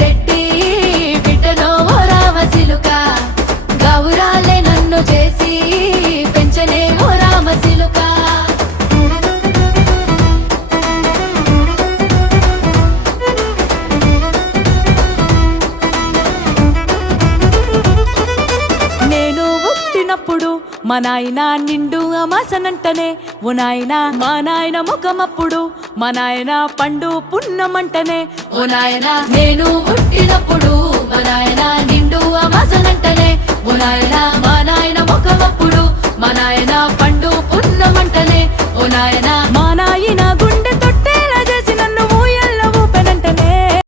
రెడ్డి బిడ్డనో ఓ రామసిలుక గౌరాలే నన్ను చేసి పెంచనే ఓ రామసిలుక నేను పుట్టినప్పుడు మా నాయన నిండు అమాసనంటనే ఓ నాయన మా నాయన ముఖమప్పుడు మా నాయన పండు పున్నమంటనే ఓ నాయన నేను పుట్టినప్పుడు మా నాయన నిండు అమాసనంటనే ఓ నాయన మా నాయన ముఖమప్పుడు మా నాయన పండు పున్నమంటనే ఓ నాయన మా నాయన